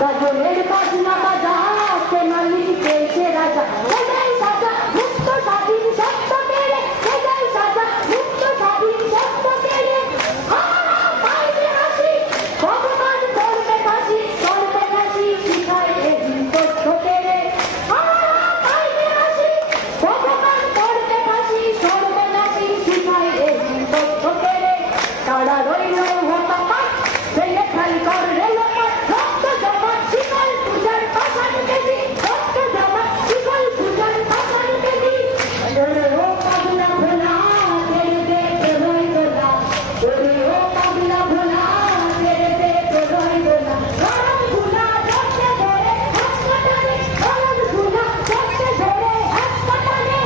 গজলের বাজনা বাজা কে মালিক কে সে রাজা সেটাই সাজা মুক্ত স্বাধীন সত্য কেড়ে সেটাই সাজা মুক্ত স্বাধীন সত্য কেড়ে পাইবে হাসি ভগবান করবে ফাঁসি শিখায় এদিন তথ্য কেড়ে পাইবে হাসি ভগবান করবে ফাঁসি সর্বনাশী শিখায় এদিন তথ্য কেড়ে তারা রইল হতাপাত ভেঙে খাই করলে রক্ত জমা শিকল পূজার পাশান কেজি রক্ত জমা শিকল পূজার পাশান কেজি ওরে ও পাগলা ভোলা তেরে দে তোরই গোলা ওরে ও পাগলা ভোলা তেরে দে তোরই গোলা গরম গুলা রক্তে ধরে হাসপাতালে গরম গুলা রক্তে ধরে হাসপাতালে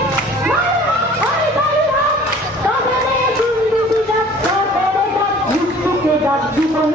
জীবন